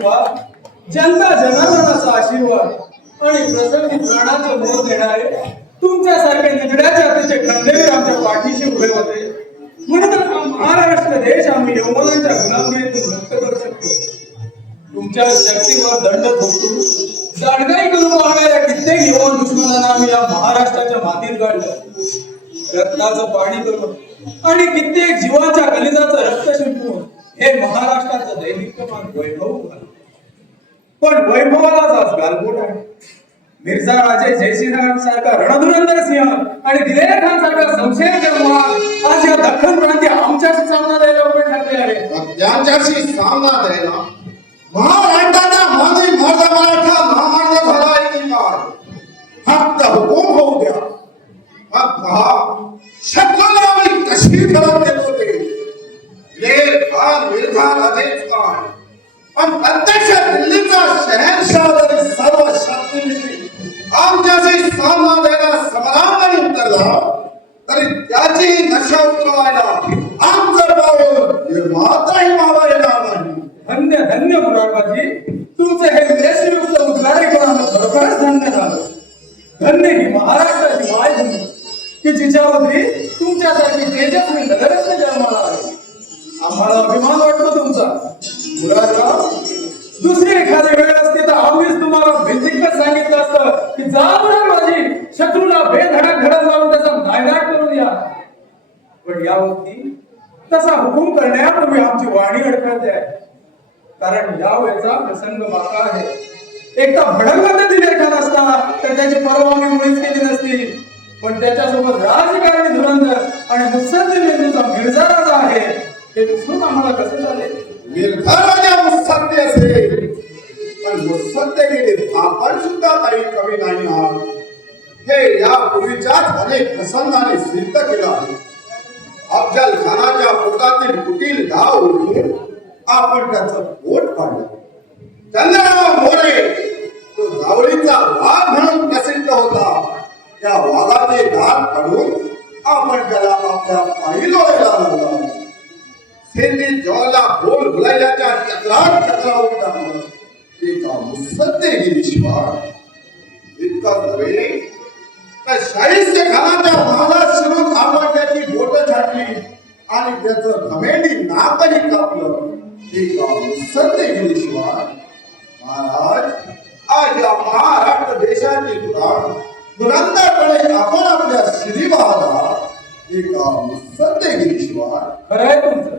आशीर्वाद, जनता जनार्दनाचा आशीर्वाद आणि प्रसंगी प्राणाचे मोल देणारे तुमच्यासारखे निधड्याचे अतिशय खंडेवीर आमच्या पाठीशी उभे होते. म्हणून हा महाराष्ट्र देश आम्ही यवनांच्या गुलामगिरीतून मुक्त करू शकतो. तुमच्या शक्तीवर दंड थोपटून दांडगाई करून वाहणाऱ्या कित्येक यवन दुश्मनांना आम्ही या महाराष्ट्राच्या मातीत गाडलं. रक्ताचं पाणी करून आणि कित्येक जीवांच्या कलिजाचं रक्त शिंपवून हे महाराष्ट्राचं दैनिकमान वैभव झालं. पण वैभवालाच आज गालबोट आहे. मिर्झा राजे जयसिंह सारखा रणधुरंधर सिंह आणि दिलेर खान सारखा शमशेर जवान आज या दख्खन प्रांती आमच्याशी सामना द्यायला उभे ठाकले आहे. त्यांच्याशी सामना द्यायला महाराष्ट्राचा माजी मराठा महाराजा झाला आहे की काय? फक्त हुकूम होऊ द्या. मग पहा शत्रूला आम्ही कशी धडक देतो ते. दिलेर खान मिर्झा राजेच काय पण प्रत्यक्ष दिल्लीचा शहनशाह जरी सर्व शक्तीनिशी आमच्याशी सामना द्यायला समरांगणी उतरला तरी त्याची नशा उतरवायला आमचं पाऊल हे मात्रही मावा येणार नाही. धन्य धन्य मुरारबाजी, तुमचे हे देशयुक्त उद्गारीकरण आम्हाला खरोखरच धन्य झालं. धन्य ही महाराष्ट्राची मायभूमी की जिच्यावरती तुमच्यासारखी तेजस्वी नगररत्न जन्माला आहे. आम्हाला अभिमान वाटतो तुमचा. मुरारराव, दुसरी एखादी वेळ असते तर आम्हीच तुम्हाला भिंतीतच सांगितलं असतं की जा मुरारबाजी, शत्रूला बेधडक धडक लावून त्याचा नायनाट करून या. पण यावरती तसा हुकूम करण्यापूर्वी आमची वाणी अडखळते आहे. कारण या वेळचा प्रसंग वाका आहे. एकदा भडकमध्ये दिलेर खान असता तर त्याची पर्वा आम्ही मुळीच केली नसती. पण त्याच्यासोबत राजकारणी धुरंधर आणि मुत्सद्दी मेंदूचा मिर्झा राजा आहे हे विसरून आम्हाला कसं चालेल? मिर्झा राजा मुत्सद्दी असेल पण मुत्सद्देगिरीत आपण सुद्धा काही कमी नाही आहात. हे या पूर्वीच्याच अनेक प्रसंगाने सिद्ध केलं आहे. अफजल खानाच्या पोटातील कुटील गाव उडून आपण त्याचं पोट पाडलं. चंद्रराव मोरे तो जावळीचा वाघ म्हणून प्रसिद्ध होता. त्या वाघाचे दात काढून आपण त्याला आपल्या पायी जोडायला लावला. सिंधी जवाला बोल भुलायच्या चक्रात चक्रावून टाकलं. एका मुत्सद्देगिरीशिवाय इतकं नव्हे तर शाहिस्ते खानाच्या महालात शिरून आपण त्याची बोटं छाटली आणि त्याचं घमेंडी नाकही कापलं. एका मुत्सद्देगिरीशिवाय महाराज आज या महाराष्ट्र देशाची धुरंधरपणे आपण आपल्या शिरी बहादा. एका मुत्सद्देगिरीशिवाय खरं आहे तुमचं.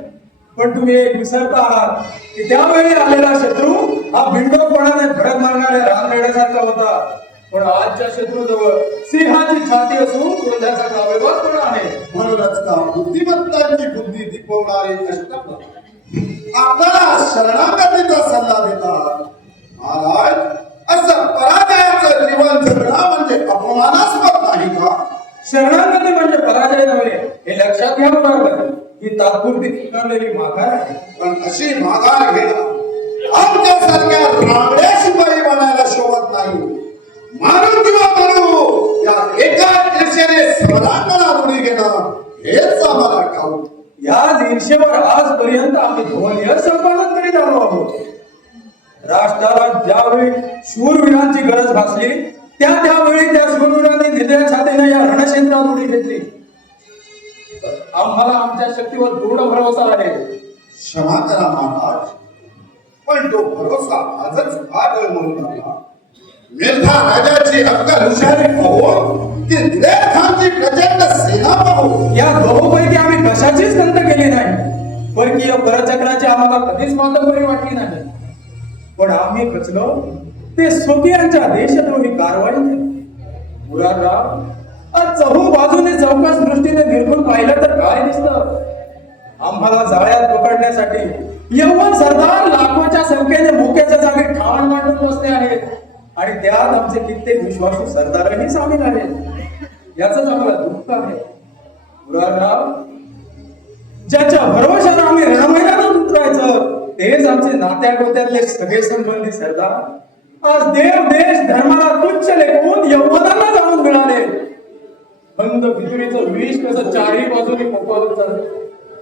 पण तुम्ही एक विसरता आहात की त्यावेळी आलेला शत्रू हा बिंडोकपणाने धडक मारणाऱ्या रानरेड्यासारखा होता. पण आजच्या शत्रूजवळ सिंहाची छाती असून क्रोधाचा कावेबाजपणा आहे. म्हणूनच का बुद्धिमत्तांची बुद्धी दिपवणारे अष्टप्रधान आपल्याला शरणागतीचा सल्ला देतात. महाराज, असं पराजयाचं जीवन जगणं म्हणजे अपमानास्पद नाही का? शरणागती म्हणजे पराजय नव्हे हे लक्षात घ्या मुरारबाजी. ही तात्पुरती ठिकाणलेली माघार आहे. पण अशी माघार घेणं आमच्यासारख्या रांगड्या शिपाई बनायला शोभत नाही. मानू किंवा करू या एकाच ईर्षेने समरांगणा उडी घेणं हेच आम्हाला ठाऊक. याच ईर्षेवर आजपर्यंत आम्ही ध्वनिय संपादन करीत आलो आहोत. राष्ट्राला ज्यावेळी शूरवीरांची गरज भासली त्यावेळी त्या शूरवीरांनी निधड्या छातीने या रणक्षेत्रात उडी घेतली. आम्हाला आमच्या शक्तीवर पूर्ण भरोसा आहे. क्षमा करा महाराज, पण तो भरोसा आजच आढळ म्हणून आला. मिर्झा राजाची अक्कल हुशारी पाहून की दिलेर खानची प्रचंड सेना पाहून या दोहोपैकी आम्ही कशाचीच खंत केली नाही. परकीय परचक्राची आम्हाला कधीच मातबरी वाटली नाही. पण आम्ही खचलो ते सोकियांच्या देशद्रोही कारवाईने. मुरारराव, आज चहू बाजूने चौकस दृष्टीने निरखून पाहिलं तर काय दिसतं? आम्हाला जाळ्यात पकडण्यासाठी यवन सरदार लाखोच्या संख्येने मुक्याच्या जागी ठाण मांडून बसले आहेत. आणि त्यात आमचे कित्येक विश्वासू सरदारही सामील आहेत. याच आम्हाला दुःख आहे. मुरारराव, ज्याच्या भरोशाने आम्ही रणमैदानात उतरायचं तेच आमचे नात्या गोत्यातले सगळे संबंधी सरदार आज देव देश धर्माला तुच्छ लेखून यवनांना जाऊन मिळाले. बंद भितुरीचं विष कसं चारही बाजूने फोफावत चाललं.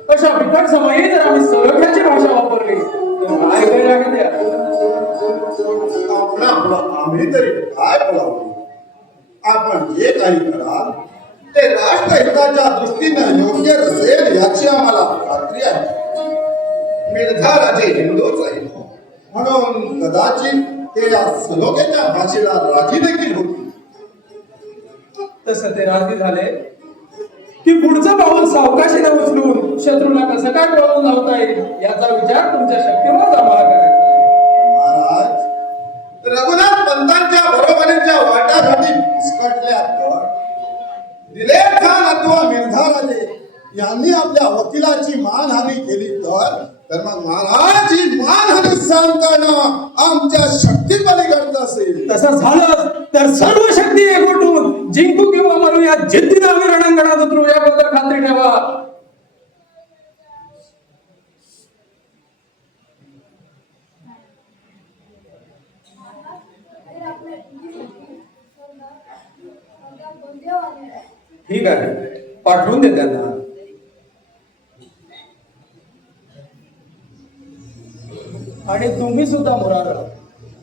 अशा बिकट समयी जर आम्ही सलोख्याची भाषा वापरली तर काय गैर आहे? आम्ही तरी काय बोलावं. आपण जे काही कराल ते राष्ट्रहिताच्या दृष्टीनं योग्य असेल याची आम्हाला खात्री आहे. मिर्झा राजे हिंदूच आहे म्हणून कदाचित ते या सलोख्याच्या भाषेला राजी देखील होती. तसं ते राजी झाले की पुढचं पाऊल सावकाशीने उचलून शत्रूला कसं काय पळवून लावता येईल याचा विचार तुमच्या शक्तीवर आम्हाला करायचा आहे. महाराज, रघुनाथ पंतांच्या बरोबरीच्या वाटाघाटी फिसकटल्या तर दिलेर खान अथवा मिर्झा राजे यांनी आपल्या वकिलाची मानहानी केली तर मग महाराज ही मानहानी सहन करणं आमच्या शक्ती पलीकडचं असेल. तसं झालं तर सर्व शक्ती एकवटून जिंकू किंवा मरू या जिद्दीने आम्ही रणांगणात उतरू याबद्दल खात्री ठेवा. ठीक आहे, पाठवून दे त्यांना. आणि तुम्ही सुद्धा मुरारबाद,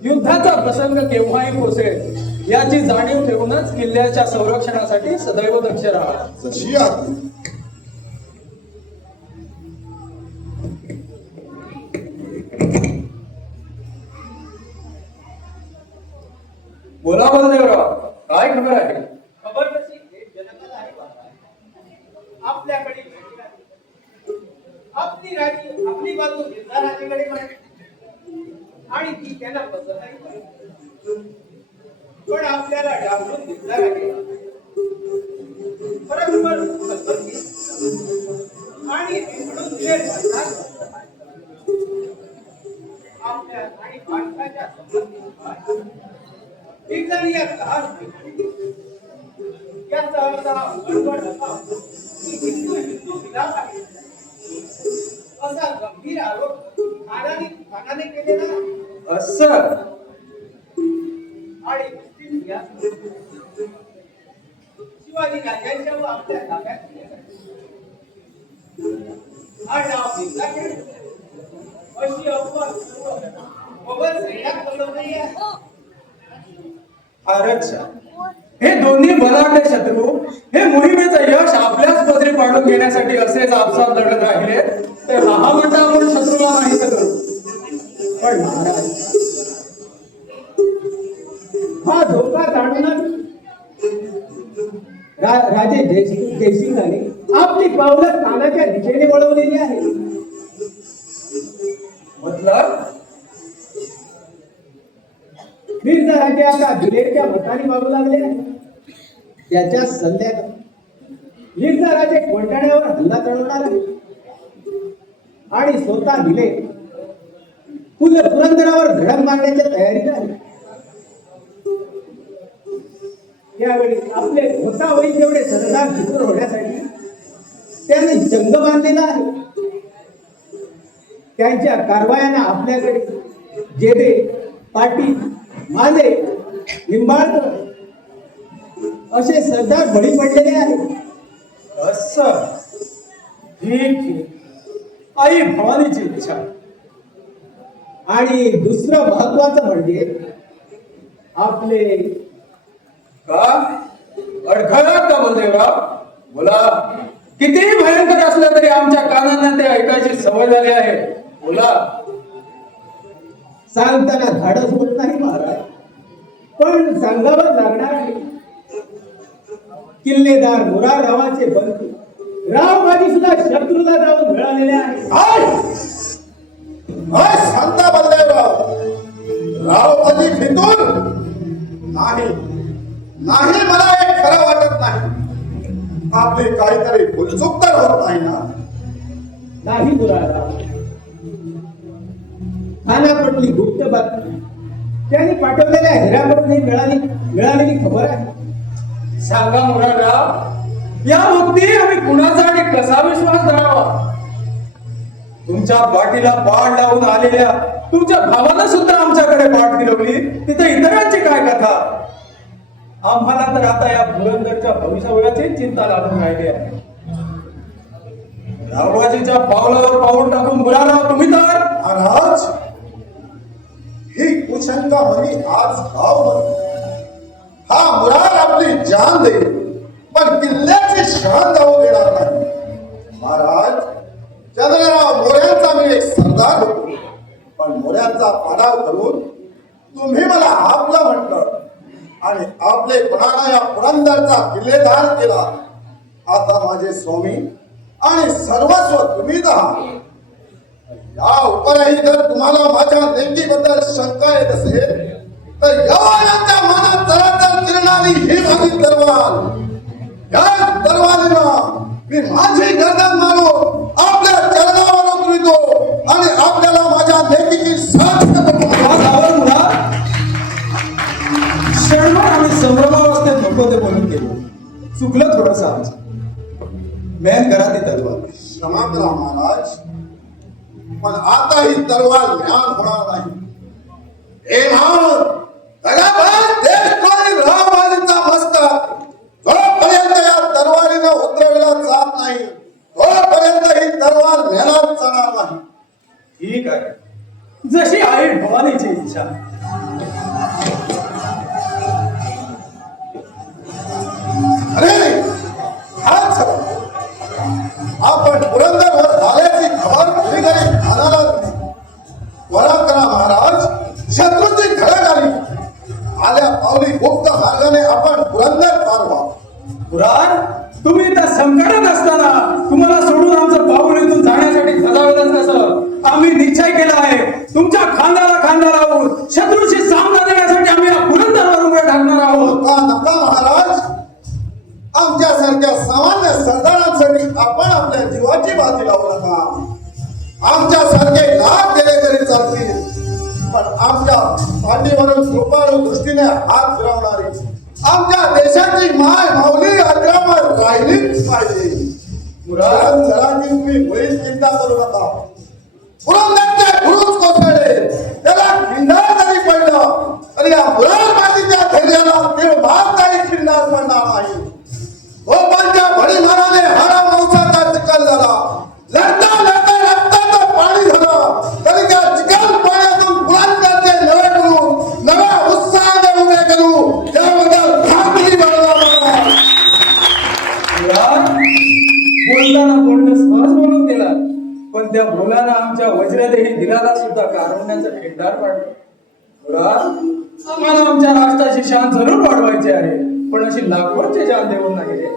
युद्धाचा प्रसंग केव्हाही पोसेल याची जाणीव ठेवूनच किल्ल्याच्या संरक्षणासाठी सदैव दक्ष राहा. जशी आज्ञा. बोला बलदेवराव, काय खबर आहे? खबर कशी जनकाला आहे बाबा. आपल्याकडे आपली राजी आपली बाजू मिर्झा राजेकडे मांडली आणि ती त्यांना पसंत आहे. पण आपल्याला डावलून मिर्झा राजे परस्पर संपत्ती आणि म्हणून दिले आपल्या आणि भारताच्या संबंधी एक जण या याचा अर्थ गडबड असा की हिंदू हिंदू विधान आहे असा गंभीर आरोप खानाने केलेला असं आणि मुस्लिम शिवाजी राजांच्या व आपल्या ताब्यात हा डाव मिर्झा खेळ अशी अफवा मोगल सैन्यात पसरवली आहे. फारच छान. हे दोन्ही बलाढ्य शत्रू हे मोहिमेचं यश आपल्याच पदरी पाडून घेण्यासाठी असेच आपसात लढत राहिले तर हा म्हणता आपण शत्रूला माहित करू. पण महाराज, हा धोका जाणूनच राजे जयसिंगाने आपली पावलं कानाच्या दिशेने वळवलेली आहे. मतलब मिर्झा राजे आता दिलेरच्या मताने मागू लागले आहे. त्याच्या सल्ल्याने मिर्झा राजे कोंढाण्यावर हल्ला चढवणार आहे आणि स्वतः दिलेर पुरंदरावर धडक मारण्याच्या तयारीत आहे. यावेळी आपले होता होईल तेवढे सरदार फितूर होण्यासाठी त्याने जंग बांधलेला आहे. त्यांच्या कारवायांना आपल्याकडे जेदे, पाटील, माले, निंबाळकर असे सरदार बळी पडलेले आहेत. असं ठीक ठीक. आई भवानीची इच्छा. आणि दुसरं महत्वाचं म्हणजे आपले का अडखळात का बलदेवराव? बोला. कितीही भयंकर असलं तरी आमच्या कानांना ते ऐकायची सवय झाली आहे. बोला. सांगताना धाडस होत नाही महाराज, पण सांगावं लागणार आहे. किल्लेदार मुराररावाचे बंधू रावबाजी सुद्धा शत्रूला जाऊन मिळालेले आहे. काय सांगता बलदेवराव? रावबाजी फितूर नाही नाही, मला हे खरं वाटत नाही. आपली काहीतरी भुलचूक तर होत नाही ना? नाही मुरारराव, खानापटली गुप्त बातमी त्यांनी पाठवलेल्या हेराकडून ही मिळालेली खबर आहे. सांगा मुरारराव, या वक्ती आम्ही कुणाचा आणि कसा विश्वास धरावा? तुमच्या पाठीला बाण लावून आलेल्या तुमच्या भावानं सुद्धा आमच्याकडे पाठ फिरवली, तिथे इतरांची काय कथा? आम्हाला तर आता या पुरंदरच्या भविष्याची चिंता लागून राहिली आहे. रावबाजीच्या पावलावर पाऊल टाकून मुरारराव तुम्ही तर महाराज, ही कुशंका मनी आज गाव बनतो. हा मुरार आपली जान देईल पण किल्ल्याची शान जाऊ देणार नाही. महाराज, चंद्रराव मोऱ्यांचा मी एक सरदार होतो, पण मोऱ्यांचा पाडाव करून तुम्ही मला आपलं म्हटलं आणि आपलेपणाने या पुरंदरचा किल्लेदार केला. आता माझे स्वामी आणि सर्वस्व तुम्हीच आहात. या उपरही जर तुम्हाला माझ्या नेमकीबद्दल शंका येत असेल तर यवनाच्या मनात जरातर चिरणारी ही माझी तलवार. या तलवारीनं मी माझी गर्दन मारून आपल्या चरणावर उतरवितो आणि आपल्याला माझ्या नेमकीची साथ करतो. आवाजावर मुळा क्षणभर आम्ही संभ्रमावस्थेत नको ते बोलून गेलो. चुकलं थोडस आमचं. मेन करा ती तलवार. क्षमा करा महाराज, पण आता ही तलवार ज्ञान होणार नाही. हे महान जगाभर देशद्रोही रामबाजीचा मस्तक जोपर्यंत या तलवारीनं उतरविला जात नाही तोपर्यंत ही तलवार नेणार जाणार नाही. ठीक आहे, जशी आई भवानीची इच्छा. अरे हाच आपण पुरंदरवर आल्याची खबर कुणीतरी आणायला दिली. त्वरा करा महाराज, शत्रूची धडक आली. आल्या पावली गुप्त मार्गाने आपण पुरंदर पार व्हा. पुराण, तुम्ही त्या संकटात असताना तुम्हाला सोडून आमचं पाऊल इथून जाण्यासाठी धजावेलच कसं? आम्ही निश्चय केला आहे, तुमच्या खांद्याला खांदा लावून शत्रूशी सामना देण्यासाठी आम्ही या पुरंदरवर उभे ठाकणार आहोत. नका नका महाराज, आमच्यासारख्या सामान्य सरदारांसाठी आपण आपल्या जीवाची बाजी लावू नका. आमच्यासारखे लाभ केले तरी चालतील, पण आमच्या पाठीवरून कृपाळू दृष्टीने हात फिरवणारी आमच्या देशाची माय माऊली अग्रावर राहिलीच पाहिजे. पुरंदराची तुम्ही मुळीच चिंता करू नका. पुरंदरचे गुरुच कोसळले, त्याला खिंडार जरी पडलं तरी या मुरारबाजीच्या धैर्याला ते भारताही खिंडार पडणार नाही. गोपांच्या भडीमाराने हाडा मांसाचा चिखल झाला, लढता लढता रक्ताचं पाणी झालं, तरी त्या चिखल पाण्यातून पुरंदरचे नवे करू, नव्या उत्साहाने उभे करू, त्याबद्दल ठाकरी बळगाव. बोलताना बोलणं सहज बोलून गेला, पण त्या बोलानं आमच्या वज्रदेही दिलाला सुद्धा कारुण्याचं खिंडार पाडलं. आम्हाला आमच्या राष्ट्राची शान जरूर वाढवायची आहे, पण अशी लाखोंची जान देऊन नाही रे.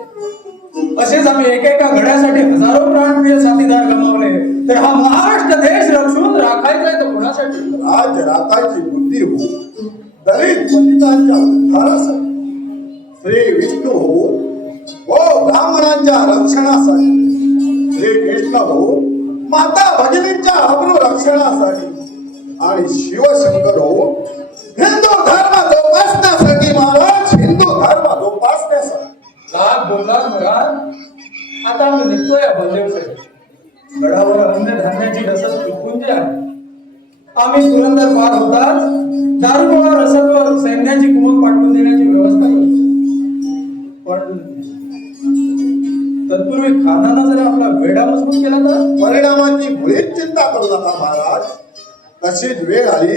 असेच आम्ही एकेका घड्यासाठी हजारो प्राणप्रिय साथीदार गमावले, तर हा महाराष्ट्र देश रक्षून राखायचा आहे तो कोणासाठी? आज राखायची बुद्धी हो, दलित पतितांच्या उद्धारासाठी, श्री विष्णू हो ब्राह्मणांच्या रक्षणासाठी, श्री कृष्ण हो माता भगिनींच्या अब्रू रक्षणासाठी, आणि शिवशंकर हो हिंदू धर्म जोपासण्यासाठी. महाराज, हिंदू धर्म जोपासण्यासाठी. लाख बोललात मुराद. आता आम्ही निघतोय या बलदेवसाठी. गडावर अन्नधान्याची रसद चुकून जे आहे. आम्ही पुरंदर पार होताच दारुगोळा रसदवर सैन्याची कुमक पाठवून देण्याची व्यवस्था करतो, पण तत्पूर्वी खानानं जर आपला वेढा मजबूत केला तर? परिणामाची मुळीच चिंता करू नका महाराज. तशीच वेळ आली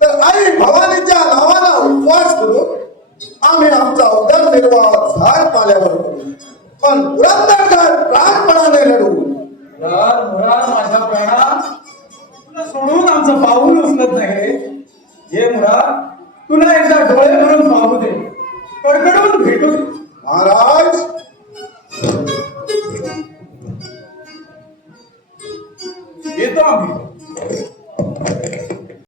तर आई भवानीच्या नावानं उपवास करू, आम्ही आमचा उदरनिर्वाह झाड पाल्यावर करू, पण पुरंदरकर प्राणपणाने लढू. मुराद, माझ्या प्राणा, तुला सोडून आमचं पाऊल उचलत नाही. हे मुराद, तुला एकदा डोळे भरून पाहू दे, कडकडून भेटू दे. महाराज, येतो आम्ही.